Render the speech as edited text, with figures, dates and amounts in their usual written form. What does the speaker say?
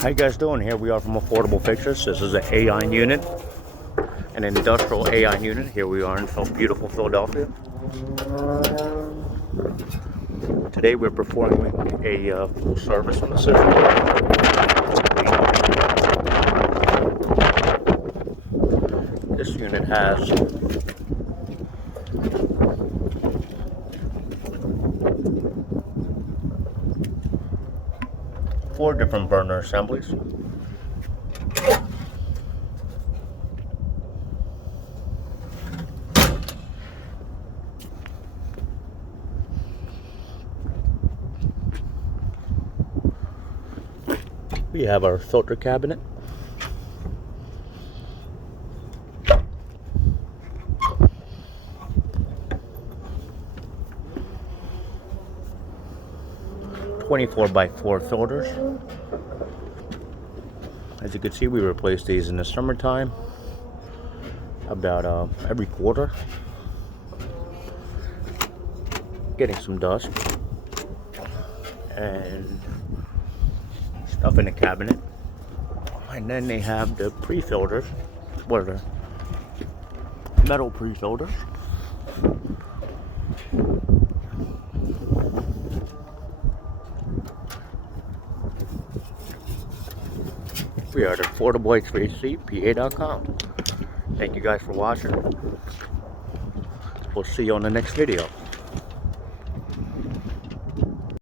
How you guys doing? Here we are from Affordable Fixtures. This is an AAON unit, an industrial AAON unit. Here we are in beautiful Philadelphia. Today we're performing a full service on the system. This unit has four different burner assemblies. We have our filter cabinet. (24x4) filters. As you can see, we replace these in the summertime about every quarter. Getting some dust and stuff in the cabinet. And then they have the pre-filters, what are the metal pre-filters. We are at hvac.com. Thank you guys for watching. We'll see you on the next video.